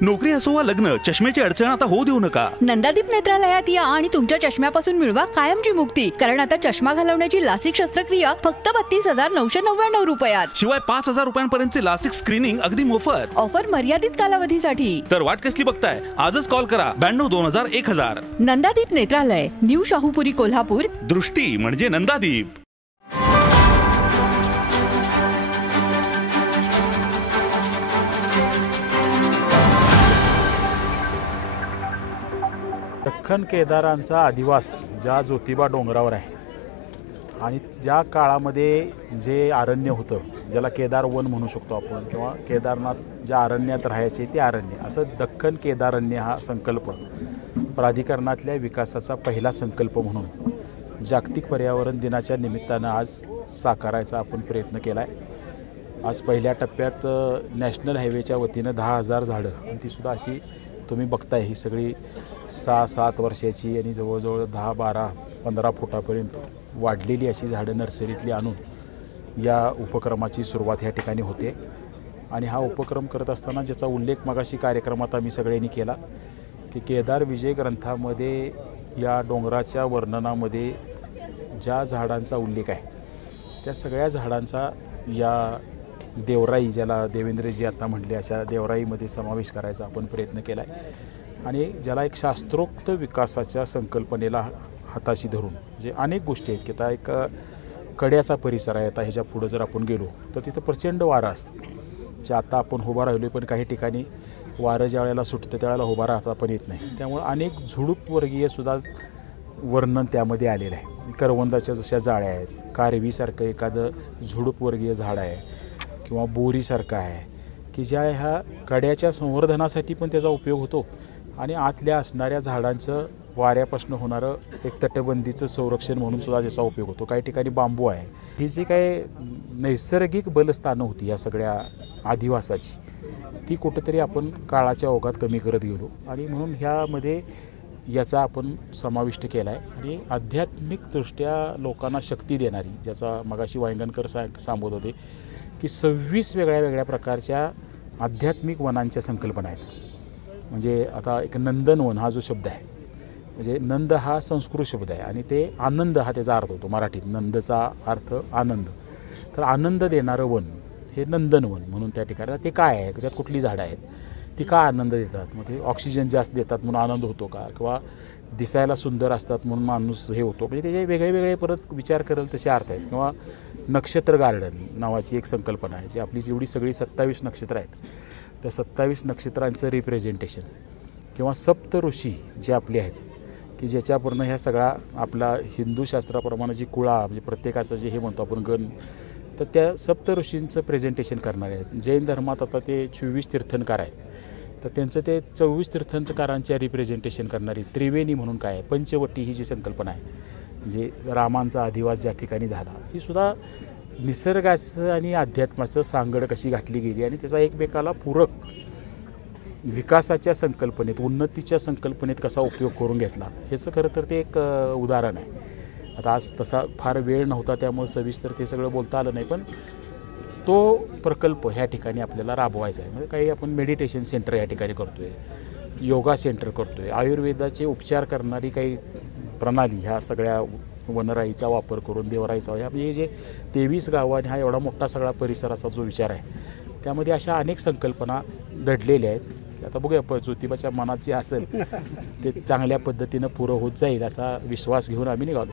नोकरी असो वा लग्न, चष्म्याची अडचण आता होऊ देऊ नका. नंदादीप नेत्रालयात या आणि तुमच्या चष्म्यापासून मिळवा कायमची मुक्ती. कारण आता चष्मा घालवण्याची लासिक शस्त्रक्रिया फक्त 32,999 रुपयात. शिवाय 5,000 रुपयांपर्यंतचे लासिक स्क्रीनिंग अगदी मोफत. ऑफर मर्यादित कालावधीसाठी. तर वाट कसली बघताय, आजच कॉल करा 92-2000-1000. नंदादीप नेत्रालय, न्यू शाहूपुरी, कोल्हापूर. दृष्टी म्हणजे नंदादीप. दख्खन केदारांचा अधिवास ज्या ज्योतिबा डोंगरावर आहे आणि ज्या काळामध्ये जे अरण्य होतं, ज्याला केदार वन म्हणू शकतो आपण, किंवा केदारनाथ ज्या अरण्यात राहायचे ते अरण्य, असं दख्खन केदारण्य हा संकल्प प्राधिकरणातल्या विकासाचा पहिला संकल्प म्हणून जागतिक पर्यावरण दिनाच्या निमित्तानं आज साकारायचा आपण प्रयत्न केला आहे. आज पहिल्या टप्प्यात नॅशनल हायवेच्या वतीनं 10,000 झाडं, आणि तीसुद्धा अशी तुम्ही बघताय ही सगळी 6-7 वर्षाची आणि जवळजवळ 10-12-15 फुटापर्यंत वाढलेली अशी झाडं नर्सरीतली आणून या उपक्रमाची सुरुवात ह्या ठिकाणी होते. आणि हा उपक्रम करत असताना ज्याचा उल्लेख मगाशी कार्यक्रमात आम्ही सगळ्यांनी केला की केदार विजय ग्रंथामध्ये या डोंगराच्या वर्णनामध्ये ज्या झाडांचा उल्लेख आहे त्या सगळ्या झाडांचा या देवराई, ज्याला देवेंद्रजी आता म्हटले, अशा देवराईमध्ये समावेश करायचा आपण प्रयत्न केला आहे. आणि ज्याला एक शास्त्रोक्त विकासाच्या संकल्पनेला हाताशी धरून जे अनेक गोष्टी आहेत की आता एक कड्याचा परिसर आहे. आता ह्याच्या पुढं जर आपण गेलो तर तिथं प्रचंड वारं असतं, जे आता आपण उभा राहिलो पण काही ठिकाणी वारं ज्या वेळेला सुटतं त्यावेळेला उभा राहता पण येत नाही. त्यामुळे अनेक झुडूपवर्गीयसुद्धा वर्णन त्यामध्ये आलेलं आहे. करवंदाच्या जशा जाळ्या आहेत, कारवीसारखं एखादं झुडूपवर्गीय झाड आहे, किंवा बोरीसारखं आहे की ज्या ह्या कड्याच्या संवर्धनासाठी पण त्याचा उपयोग होतो, आणि आतल्या असणाऱ्या झाडांचं वाऱ्यापासून होणारं एक तटबंदीचं संरक्षण म्हणून सुद्धा त्याचा उपयोग होतो. काही ठिकाणी बांबू आहे. ही जी काही नैसर्गिक बलस्थानं होती या सगळ्या अधिवासाची, ती कुठंतरी आपण काळाच्या ओघात कमी करत गेलो, आणि म्हणून ह्यामध्ये याचा आपण समाविष्ट केला आहे. आणि आध्यात्मिकदृष्ट्या लोकांना शक्ती देणारी, ज्याचा मगाशी वांगणकर सांगत होते की 26 वेगळ्या वेगळ्या प्रकारच्या आध्यात्मिक वनांच्या संकल्पना आहेत. म्हणजे आता एक नंदनवन हा जो शब्द आहे, म्हणजे नंद हा संस्कृत शब्द आहे आणि ते आनंद हा त्याचा अर्थ होतो मराठीत. नंदचा अर्थ आनंद, तर आनंद देणारं वन हे नंदनवन म्हणून त्या ठिकाणी. ते काय आहे, त्यात कुठली झाडं आहेत, ती का आनंद देतात, मग ते ऑक्सिजन जास्त देतात म्हणून आनंद होतो का, किंवा दिसायला सुंदर असतात म्हणून माणूस हे होतो, म्हणजे त्याचे वेगळे वेगळे परत विचार करेल तसे अर्थ आहेत. किंवा नक्षत्र गार्डन नावाची एक संकल्पना आहे, जी आपली जेवढी सगळी 27 नक्षत्र आहेत त्या 27 नक्षत्रांचं रिप्रेझेंटेशन, किंवा सप्त ऋषी जे आपले आहेत की ज्याच्यापूर्ण ह्या सगळा आपला हिंदू शास्त्राप्रमाणे जी कुळा, म्हणजे प्रत्येकाचं जे हे म्हणतो आपण गण, तर त्या सप्त ऋषींचं प्रेझेंटेशन करणारे आहेत. जैन धर्मात आता ते 24 तीर्थंकर आहेत, तर त्यांचं ते 24 तीर्थंकरांच्या रिप्रेझेंटेशन करणारी त्रिवेणी म्हणून काय आहे, पंचवटी ही जी संकल्पना आहे, जे रामांचा अधिवास ज्या ठिकाणी झाला, ही सुद्धा निसर्गाचं आणि अध्यात्माचं सांगड कशी घातली गेली आणि त्याचा एकमेकाला पूरक विकासाच्या संकल्पनेत, उन्नतीच्या संकल्पनेत कसा उपयोग करून घेतला, ह्याचं खरं तर ते एक उदाहरण आहे. आता आज तसा फार वेळ नव्हता त्यामुळे सविस्तर ते सगळं बोलता आलं नाही, पण तो प्रकल्प ह्या ठिकाणी आपल्याला राबवायचा आहे. म्हणजे काही आपण मेडिटेशन सेंटर या ठिकाणी करतो आहे, योगा सेंटर करतो आहे, आयुर्वेदाचे उपचार करणारी काही प्रणाली ह्या सगळ्या वनराईचा वापर करून, देवराईचा, ह्या म्हणजे जे 23 गावं आणि हा एवढा मोठा सगळा परिसराचा जो विचार आहे त्यामध्ये अशा अनेक संकल्पना दडलेल्या आहेत. आता बघूया ज्योतिबाच्या मनात जे असेल ते चांगल्या पद्धतीनं पुरं होत जाईल असा विश्वास घेऊन आम्ही निघालो.